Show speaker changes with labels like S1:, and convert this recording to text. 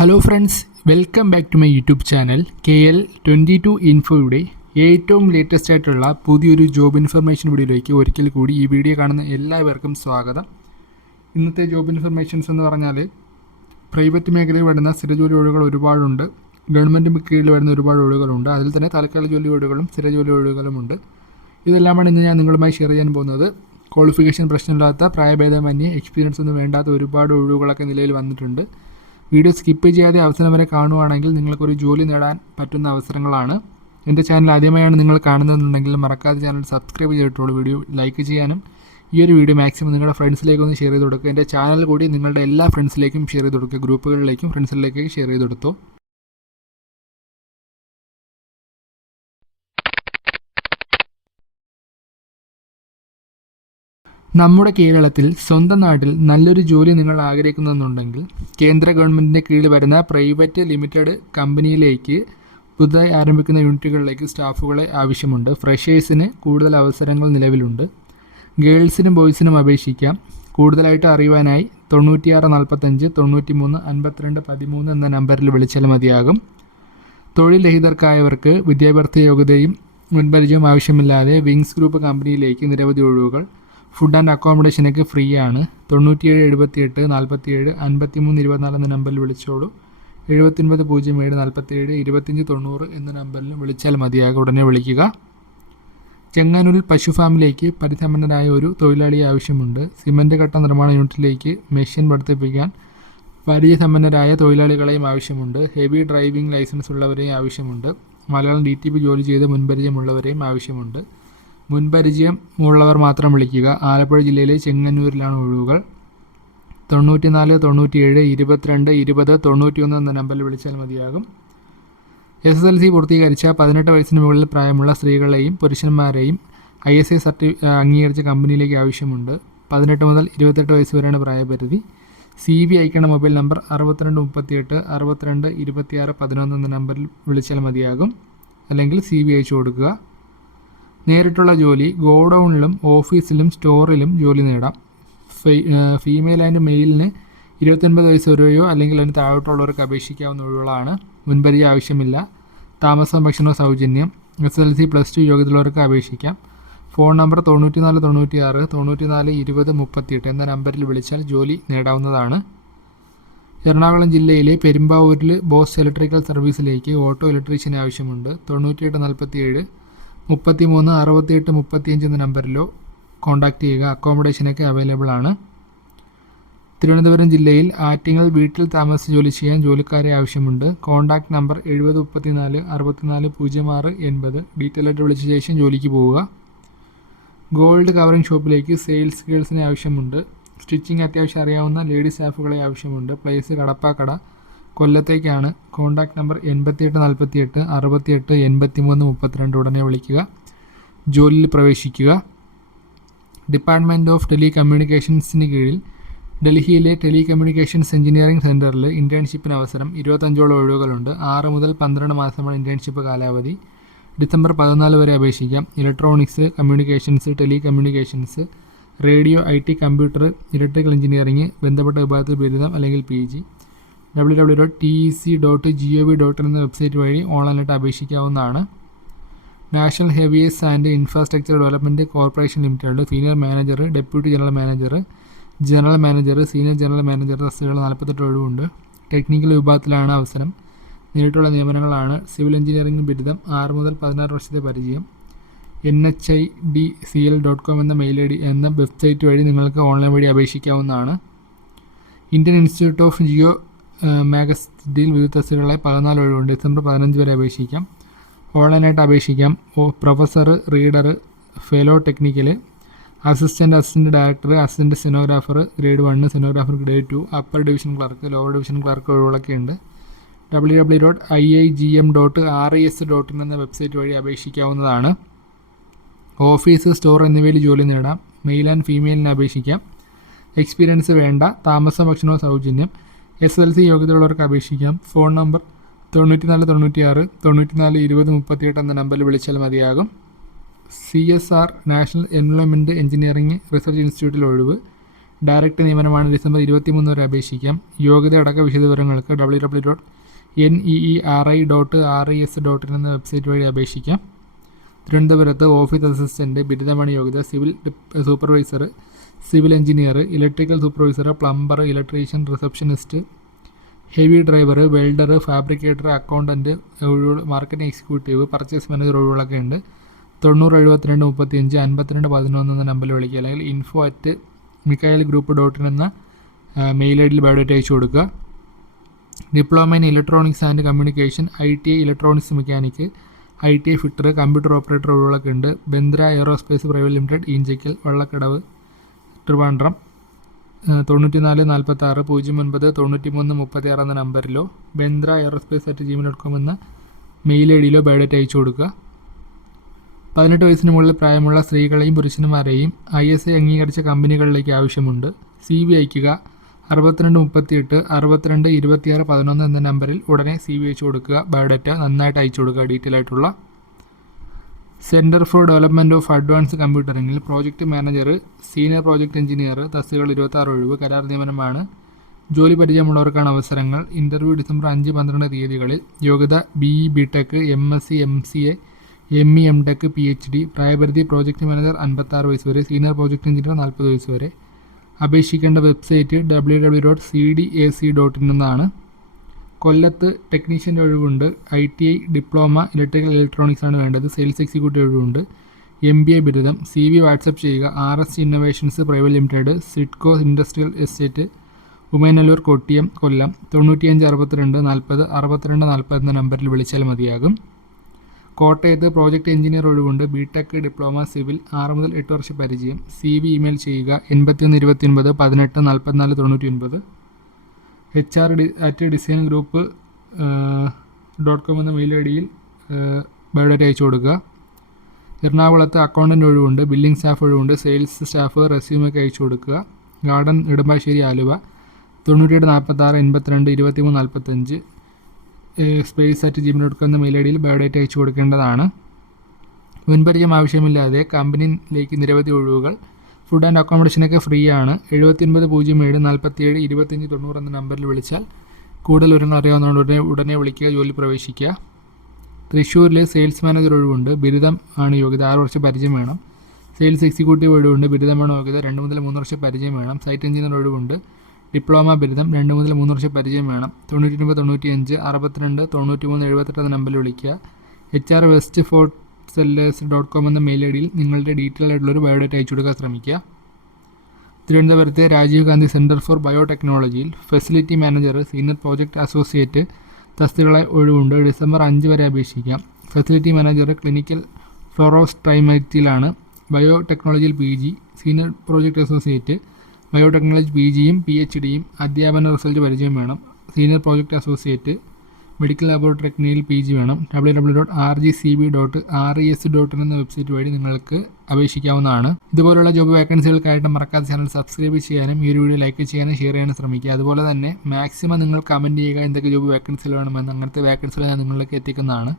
S1: Hello friends welcome back to my YouTube channel K L twenty two ഇൻഫോയുടെ ഏറ്റവും latest ആയിട്ടുള്ള പുതിയൊരു job information വീഡിയോയിലേക്ക് ഒരിക്കൽ കൂടി ഈ വീഡിയോ കാണുന്ന എല്ലാവർക്കും സ്വാഗതം. ഇന്നത്തെ ജോബ് ഇൻഫർമേഷൻസ് എന്ന് പറഞ്ഞാൽ പ്രൈവറ്റ് മേഖലയിൽ വരുന്ന സ്ഥിരജോലി ഒഴികൾ ഒരുപാടുണ്ട് ഗവൺമെന്റ് കീഴിൽ വരുന്ന ഒരുപാട് ഒഴികളുണ്ട് അതിൽ തന്നെ തൽക്കാല ജോലി ഒഴികളും സ്ഥിരജോലി ഒഴികളുമുണ്ട് ഇതെല്ലാമാണ് ഇന്ന് ഞാൻ നിങ്ങളുമായി ഷെയർ ചെയ്യാൻ പോകുന്നത്. ക്വാളിഫിക്കേഷൻ പ്രശ്നമില്ലാത്ത പ്രായഭേദമന്യേ എക്സ്പീരിയൻസ് ഒന്നും വേണ്ടാത്ത ഒരുപാട് ഒഴിവുകളൊക്കെ നിലയിൽ വന്നിട്ടുണ്ട്. വീഡിയോ സ്കിപ്പ് ചെയ്യാതെ അവസരം വരെ കാണുവാണെങ്കിൽ നിങ്ങൾക്കൊരു ജോലി നേടാൻ പറ്റുന്ന അവസരങ്ങളാണ്. എന്റെ ചാനൽ ആദ്യമായാണ് നിങ്ങൾ കാണുന്നതെന്നുണ്ടെങ്കിൽ മറക്കാതെ ചാനൽ സബ്സ്ക്രൈബ് ചെയ്തിട്ടുള്ളൂ. വീഡിയോ ലൈക്ക് ചെയ്യാനും ഈ ഒരു വീഡിയോ മാക്സിമം നിങ്ങളുടെ ഫ്രണ്ട്സിലേക്ക് ഒന്ന് ഷെയർ ചെയ്ത് കൊടുക്കുക. എന്റെ ചാനൽ കൂടി നിങ്ങളുടെ എല്ലാ ഫ്രണ്ട്സിലേക്കും ഷെയർ ചെയ്ത് കൊടുക്കുക. ഗ്രൂപ്പുകളിലേക്കും ഫ്രണ്ട്സിലേക്കും ഷെയർ ചെയ്ത് കൊടുത്തു. നമ്മുടെ കേരളത്തിൽ സ്വന്തം നാട്ടിൽ നല്ലൊരു ജോലി നിങ്ങൾ ആഗ്രഹിക്കുന്നുണ്ടെങ്കിൽ കേന്ദ്ര ഗവൺമെന്റിന്റെ കീഴിൽ വരുന്ന പ്രൈവറ്റ് ലിമിറ്റഡ് കമ്പനിയിലേക്ക് പുതുതായി ആരംഭിക്കുന്ന യൂണിറ്റുകളിലേക്ക് സ്റ്റാഫുകളെ ആവശ്യമുണ്ട്. ഫ്രഷേഴ്സിന് കൂടുതൽ അവസരങ്ങൾ നിലവിലുണ്ട്. ഗേൾസിനും ബോയ്സിനും അപേക്ഷിക്കാം. കൂടുതലായിട്ട് അറിയുവാനായി തൊണ്ണൂറ്റിയാറ് നാൽപ്പത്തഞ്ച് തൊണ്ണൂറ്റി മൂന്ന് അൻപത്തിരണ്ട് പതിമൂന്ന് എന്ന നമ്പറിൽ വിളിച്ചാൽ മതിയാകും. തൊഴിൽ രഹിതർക്കായവർക്ക് വിദ്യാഭ്യാസ യോഗ്യതയും മുൻപരിചയവും ആവശ്യമില്ലാതെ വിങ്സ് ഗ്രൂപ്പ് കമ്പനിയിലേക്ക് നിരവധി ഒഴിവുകൾ ഫുഡ് ആൻഡ് അക്കോമഡേഷനൊക്കെ ഫ്രീ ആണ് തൊണ്ണൂറ്റിയേഴ് എഴുപത്തിയെട്ട് നാൽപ്പത്തിയേഴ് അൻപത്തിമൂന്ന് ഇരുപത്തിനാല് എന്ന നമ്പറിൽ വിളിച്ചോളൂ. എഴുപത്തൊൻപത് പൂജ്യം ഏഴ് നാൽപ്പത്തിയേഴ് ഇരുപത്തിയഞ്ച് തൊണ്ണൂറ് എന്ന നമ്പറിൽ വിളിച്ചാൽ മതിയാകും ഉടനെ വിളിക്കുക. ചെങ്ങന്നൂരിൽ പശു ഫാമിലേക്ക് പരിസമ്പന്നരായ ഒരു തൊഴിലാളിയെ ആവശ്യമുണ്ട്. സിമന്റ് കട്ട നിർമ്മാണ യൂണിറ്റിലേക്ക് മെഷീൻ പഠിപ്പിക്കാൻ പരിചയസമ്പന്നരായ തൊഴിലാളികളെയും ആവശ്യമുണ്ട്. ഹെവി ഡ്രൈവിംഗ് ലൈസൻസ് ഉള്ളവരെയും ആവശ്യമുണ്ട്. മലയാളം ഡി ടി പി ജോലി ചെയ്ത് മുൻപരിചയമുള്ളവരെയും ആവശ്യമുണ്ട്. മുൻപരിചയം ഉള്ളവർ മാത്രം വിളിക്കുക. ആലപ്പുഴ ജില്ലയിലെ ചെങ്ങന്നൂരിലാണ് ഒഴിവുകൾ. തൊണ്ണൂറ്റിനാല് തൊണ്ണൂറ്റിയേഴ് ഇരുപത്തിരണ്ട് ഇരുപത് തൊണ്ണൂറ്റിയൊന്ന് എന്ന നമ്പറിൽ വിളിച്ചാൽ മതിയാകും. എസ് എസ് എൽ സി പൂർത്തീകരിച്ച പതിനെട്ട് വയസ്സിന് മുകളിൽ പ്രായമുള്ള സ്ത്രീകളെയും പുരുഷന്മാരെയും ഐ എസ് ഐ സർട്ടി അംഗീകരിച്ച കമ്പനിയിലേക്ക് ആവശ്യമുണ്ട്. പതിനെട്ട് മുതൽ ഇരുപത്തെട്ട് വയസ്സ് വരെയാണ് പ്രായപരിധി. സി വി അയക്കേണ്ട മൊബൈൽ നമ്പർ അറുപത്തിരണ്ട് മുപ്പത്തിയെട്ട് അറുപത്തിരണ്ട് ഇരുപത്തിയാറ് പതിനൊന്ന് എന്ന നമ്പറിൽ വിളിച്ചാൽ മതിയാകും. അല്ലെങ്കിൽ സി വി അയച്ചു കൊടുക്കുക. നേരിട്ടുള്ള ജോലി ഗോഡൗണിലും ഓഫീസിലും സ്റ്റോറിലും ജോലി നേടാം. ഫീമെയിൽ ആൻഡ് മെയിലിന് ഇരുപത്തൊൻപത് വയസ്സ് വരെയോ അല്ലെങ്കിൽ അതിന് താഴോട്ടുള്ളവർക്ക് അപേക്ഷിക്കാവുന്ന ഒഴിവുകളാണ്. മുൻപരിചയ ആവശ്യമില്ല. താമസം ഭക്ഷണവും സൗജന്യം. S L C plus two യോഗ്യതയുള്ളവർക്ക് അപേക്ഷിക്കാം. ഫോൺ നമ്പർ തൊണ്ണൂറ്റിനാല് തൊണ്ണൂറ്റിയാറ് തൊണ്ണൂറ്റിനാല് ഇരുപത് മുപ്പത്തിയെട്ട് എന്ന നമ്പറിൽ വിളിച്ചാൽ ജോലി നേടാവുന്നതാണ്. എറണാകുളം ജില്ലയിലെ പെരുമ്പാവൂരിൽ ബോസ് ഇലക്ട്രിക്കൽ സർവീസിലേക്ക് ഓട്ടോ ഇലക്ട്രീഷ്യൻ ആവശ്യമുണ്ട്. തൊണ്ണൂറ്റിയെട്ട് നാൽപ്പത്തിയേഴ് മുപ്പത്തി മൂന്ന് അറുപത്തിയെട്ട് മുപ്പത്തിയഞ്ച് എന്ന നമ്പറിലോ കോൺടാക്റ്റ് ചെയ്യുക. അക്കോമഡേഷനൊക്കെ അവൈലബിൾ ആണ്. തിരുവനന്തപുരം ജില്ലയിൽ ആറ്റിങ്ങൽ വീട്ടിൽ താമസിച്ച് ജോലി ചെയ്യാൻ ജോലിക്കാരെ ആവശ്യമുണ്ട്. കോൺടാക്ട് നമ്പർ എഴുപത് മുപ്പത്തിനാല് അറുപത്തിനാല് പൂജ്യം ആറ് എൺപത്. ഡീറ്റെയിൽ ആയിട്ട് വിളിച്ച ശേഷം ജോലിക്ക് പോവുക. ഗോൾഡ് കവറിംഗ് ഷോപ്പിലേക്ക് സെയിൽസ് ഗേൾസിനെ ആവശ്യമുണ്ട്. സ്റ്റിച്ചിങ് അത്യാവശ്യം അറിയാവുന്ന ലേഡി സ്റ്റാഫുകളെ ആവശ്യമുണ്ട്. പ്ലേസ് കടപ്പാക്കട. കൊല്ലത്തേക്കാണ്. കോൺടാക്ട് നമ്പർ എൺപത്തിയെട്ട് നാൽപ്പത്തിയെട്ട് അറുപത്തിയെട്ട് എൺപത്തി മൂന്ന് മുപ്പത്തിരണ്ട് ഉടനെ വിളിക്കുക. ജോലിയിൽ പ്രവേശിക്കുക. ഡിപ്പാർട്ട്മെന്റ് ഓഫ് ടെലി കമ്മ്യൂണിക്കേഷൻസിന് കീഴിൽ ഡൽഹിയിലെ ടെലികമ്മ്യൂണിക്കേഷൻസ് എഞ്ചിനീയറിംഗ് സെന്ററിൽ ഇന്റേൺഷിപ്പിന് അവസരം ഇരുപത്തഞ്ചോളം ഒഴിവുകളുണ്ട്. ആറ് മുതൽ പന്ത്രണ്ട് മാസമാണ് ഇന്റേൺഷിപ്പ് കാലാവധി. ഡിസംബർ പതിനാല് വരെ അപേക്ഷിക്കാം. Electronics communications telecommunications radio I T computer electrical engineering ബന്ധപ്പെട്ട വിഭാഗത്തിൽ ബിരുദം അല്ലെങ്കിൽ P G. W W dot T C dot G O V dot എന്ന വെബ്സൈറ്റ് വഴി ഓൺലൈനായിട്ട് അപേക്ഷിക്കാവുന്നതാണ്. National highways and infrastructure development corporation limited senior manager deputy general manager general manager senior general manager തസ്തികകൾ നാൽപ്പത്തെട്ട് ഒഴിവുണ്ട് ടെക്നിക്കൽ വിഭാഗത്തിലാണ് അവസരം. നേരിട്ടുള്ള നിയമനങ്ങളാണ് civil engineering ബിരുദം ആറ് മുതൽ പതിനാറ് വർഷത്തെ പരിചയം. N H I D C L dot com എന്ന മെയിൽ ഐ ഡി എന്ന വെബ്സൈറ്റ് വഴി നിങ്ങൾക്ക് ഓൺലൈൻ വഴി അപേക്ഷിക്കാവുന്നതാണ്. ഇന്ത്യൻ ഇൻസ്റ്റിറ്റ്യൂട്ട് ഓഫ് ജിയോ മാഗസ്റ്റിൽ വിവിധ തസ്തികളെ പതിനാല് ഒഴിവുണ്ട്. ഡിസംബർ പതിനഞ്ച് വരെ അപേക്ഷിക്കാം. ഓൺലൈനായിട്ട് അപേക്ഷിക്കാം. Professor reader fellow technical assistant assistant director assistant stenographer grade one stenographer grade two upper division clerk lower division clerk ഒഴിവുകളൊക്കെ ഉണ്ട്. W W dot I I G M dot R I S dot in എന്ന website വഴി അപേക്ഷിക്കാവുന്നതാണ്. Office store എന്നിവയിൽ ജോലി നേടാം. Male and ഫീമെയിലിന് അപേക്ഷിക്കാം. Experience വേണ്ട. താമസ ഭക്ഷണവും സൗജന്യം. എസ് എൽ സി യോഗ്യതയുള്ളവർക്ക് അപേക്ഷിക്കാം. ഫോൺ നമ്പർ തൊണ്ണൂറ്റി നാല് തൊണ്ണൂറ്റി ആറ് തൊണ്ണൂറ്റി നാല് ഇരുപത് മുപ്പത്തിയെട്ട് എന്ന നമ്പറിൽ വിളിച്ചാൽ മതിയാകും. C S R national environment engineering research ഇൻസ്റ്റിറ്റ്യൂട്ടിൽ ഒഴിവ്. ഡയറക്റ്റ് നിയമനമാണ് ഡിസംബർ ഇരുപത്തിമൂന്ന് വരെ അപേക്ഷിക്കാം. യോഗ്യത അടക്ക വിശദവിവരങ്ങൾക്ക് W W dot N E E R I dot R I S dot in എന്ന വെബ്സൈറ്റ് വഴി അപേക്ഷിക്കാം. തിരുവനന്തപുരത്ത് ഓഫീസ് അസിസ്റ്റന്റ് ബിരുദമണി യോഗ്യത civil supervisor civil engineer electrical supervisor plumber electrician receptionist heavy driver welder fabricator accountant ഒഴിവുള്ള marketing executive purchase manager ഒഴിവുകളൊക്കെ ഉണ്ട്. തൊണ്ണൂറ് എഴുപത്തിരണ്ട് മുപ്പത്തിയഞ്ച് അൻപത്തിരണ്ട് പതിനൊന്ന് എന്ന നമ്പറിൽ വിളിക്കുക. അല്ലെങ്കിൽ info at Michael group dot in എന്ന മെയിൽ ഐ ഡിയിൽ ബയോഡേറ്റ് അയച്ചു കൊടുക്കുക. Diploma in electronics and communication I T I electronics mechanic I T I fitter computer operator ഒഴിവുകളൊക്കെ ഉണ്ട്. ബന്ദ്ര aerospace private limited Enchakkal Vallakkadavu Trivandrum തൊണ്ണൂറ്റി നാല് നാൽപ്പത്തി ആറ് പൂജ്യം ഒൻപത് തൊണ്ണൂറ്റി മൂന്ന് മുപ്പത്തി ആറ് എന്ന നമ്പറിലോ ബെന്ദ്ര aerospace at Gmail dot com എന്ന മെയിൽ ഐ ഡിയിലോ ബയോഡേറ്റ അയച്ചു കൊടുക്കുക. പതിനെട്ട് വയസ്സിന് മുകളിൽ പ്രായമുള്ള സ്ത്രീകളെയും പുരുഷന്മാരെയും ഐ എസ് ഐ അംഗീകരിച്ച കമ്പനികളിലേക്ക് ആവശ്യമുണ്ട്. സി വി അയക്കുക. അറുപത്തിരണ്ട് മുപ്പത്തിയെട്ട് അറുപത്തിരണ്ട് ഇരുപത്തിയാറ് പതിനൊന്ന് എന്ന നമ്പറിൽ ഉടനെ സി വി അയച്ചു കൊടുക്കുക. ബയോഡേറ്റ നന്നായിട്ട് അയച്ചു കൊടുക്കുക. ഡീറ്റെയിൽ ആയിട്ടുള്ള centre for development of advance കമ്പ്യൂട്ടറിംഗിൽ project manager senior project engineer തസ്തികകൾ ഇരുപത്താറ് ഒഴിവ് കരാർ നിയമനമാണ്. ജോലി പരിചയമുള്ളവർക്കാണ് അവസരങ്ങൾ. ഇന്റർവ്യൂ ഡിസംബർ അഞ്ച് പന്ത്രണ്ട് തീയതികളിൽ യോഗ്യത B E B tech M S C M C A M E M tech P H D പ്രായപരിധി പ്രോജക്റ്റ് മാനേജർ അൻപത്താറ് വയസ്സ് വരെ സീനിയർ പ്രോജക്റ്റ് എഞ്ചിനീയർ നാൽപ്പത് വയസ്സ് വരെ. അപേക്ഷിക്കേണ്ട website W W dot C D A C dot in എന്നാണ്. കൊല്ലത്ത് ടെക്നീഷ്യന്റെ ഒഴിവുണ്ട്. I T I diploma electrical electronics ആണ് വേണ്ടത്. സെയിൽസ് എക്സിക്യൂട്ടീവ് ഒഴിവുണ്ട്. എം ബി എ ബിരുദം. സി വി വാട്സപ്പ് ചെയ്യുക. R S innovations private limited SIDCO industrial estate Umayanallur Kottiyam Kollam തൊണ്ണൂറ്റിയഞ്ച് അറുപത്തിരണ്ട് നാൽപ്പത് അറുപത്തിരണ്ട് നാൽപ്പത് എന്ന നമ്പറിൽ വിളിച്ചാൽ മതിയാകും. കോട്ടയത്ത് പ്രോജക്റ്റ് എഞ്ചിനീയർ ഒഴിവുണ്ട്. ബി ടെക് ഡിപ്ലോമ സിവിൽ ആറ് മുതൽ എട്ട് വർഷ പരിചയം. സി വി ഇമെയിൽ ചെയ്യുക. എൺപത്തിയൊന്ന് ഇരുപത്തിയൊൻപത് പതിനെട്ട് നാൽപ്പത്തിനാല് തൊണ്ണൂറ്റി ഒൻപത് H R D at design group dot com എന്ന മെയിൽ ഐ ഡിയിൽ ബയോഡേറ്റ അയച്ചു കൊടുക്കുക. എറണാകുളത്ത് അക്കൗണ്ടന്റ് ഒഴിവുണ്ട് ബില്ലിംഗ് സ്റ്റാഫ് ഒഴിവുണ്ട് സെയിൽസ് സ്റ്റാഫ് റെസ്യൂമൊക്കെ അയച്ചു കൊടുക്കുക. ഗാർഡൻ നെടുമ്പാശ്ശേരി ആലുവ തൊണ്ണൂറ്റിയെട്ട് നാൽപ്പത്താറ് എൺപത്തിരണ്ട് ഇരുപത്തിമൂന്ന് നാൽപ്പത്തഞ്ച് space at Gmail dot com എന്ന മെയിൽ ഐ ഡിയിൽ ബയോഡേറ്റ അയച്ചു കൊടുക്കേണ്ടതാണ്. മുൻപരിചയം ആവശ്യമില്ലാതെ കമ്പനിയിലേക്ക് നിരവധി ഒഴിവുകൾ ഫുഡ് ആൻഡ് അക്കോമഡേഷനൊക്കെ ഫ്രീ ആണ് എഴുപത്തിയൊൻപത് പൂജ്യം ഏഴ് നാൽപ്പത്തിയേഴ് ഇരുപത്തഞ്ച് തൊണ്ണൂറ് എന്ന നമ്പറിൽ വിളിച്ചാൽ കൂടുതൽ വിവരങ്ങൾ അറിയാവുന്നതുകൊണ്ട് ഉടനെ ഉടനെ വിളിക്കുക ജോലി പ്രവേശിക്കുക. തൃശ്ശൂരിലെ സെയിൽസ് മാനേജർ ഒഴിവുണ്ട്. ബിരുദം ആണ് യോഗ്യത. ആറ് വർഷം പരിചയം വേണം. സെയിൽസ് എക്സിക്യൂട്ടീവ് ഒഴിവുണ്ട്. ബിരുദമാണ് യോഗ്യത. രണ്ട് മുതൽ മൂന്ന് വർഷം പരിചയം വേണം. സൈറ്റ് എഞ്ചിനീയർ ഒഴിവുണ്ട്. ഡിപ്ലോമ ബിരുദം രണ്ട് മുതൽ മൂന്ന് വർഷം പരിചയം വേണം. തൊണ്ണൂറ്റി ഒൻപത് തൊണ്ണൂറ്റി അഞ്ച് അറുപത്തിരണ്ട് തൊണ്ണൂറ്റി മൂന്ന് എഴുപത്തെട്ട് എന്ന നമ്പറിൽ വിളിക്കുക. H R west fort sellers dot com എന്ന മെയിൽ ഐ ഡിയിൽ നിങ്ങളുടെ ഡീറ്റെയിൽ ആയിട്ടുള്ളൊരു ബയോഡേറ്റ അയച്ചു കൊടുക്കാൻ ശ്രമിക്കുക. തിരുവനന്തപുരത്തെ Rajiv Gandhi centre for ബയോടെക്നോളജിയിൽ facility manager senior project associate തസ്തികളെ ഒഴിവുണ്ട്. ഡിസംബർ അഞ്ച് വരെ അപേക്ഷിക്കാം. ഫെസിലിറ്റി മാനേജർ ക്ലിനിക്കൽ ഫ്ലോറോസ്ട്രൈമറ്റിലാണ് ബയോടെക്നോളജിയിൽ P G senior project associate biotechnology P ജിയും പി എച്ച് ഡിയും അധ്യാപന റിസൾട്ട് പരിചയം വേണം. Senior project associate medical laboratory ടെക്നിയിൽ P G വേണം. W W dot R G C B dot R E S dot എന്ന website വഴി നിങ്ങൾക്ക് അപേക്ഷിക്കാവുന്നതാണ്. ഇതുപോലുള്ള ജോബ് വേക്കൻസികൾക്കായിട്ട് മറക്കാതെ ചാനൽ സബ്സ്ക്രൈബ് ചെയ്യാനും ഈ ഒരു വീഡിയോ ലൈക്ക് ചെയ്യാനും ഷെയർ ചെയ്യാനും ശ്രമിക്കുക. അതുപോലെ തന്നെ മാക്സിമം നിങ്ങൾ കമന്റ് ചെയ്യുക എന്തൊക്കെ ജോബ് വേക്കൻസികൾ വേണമെന്ന് അങ്ങനത്തെ വേക്കൻസികൾ ഞാൻ നിങ്ങളിലേക്ക് എത്തിക്കുന്നതാണ്.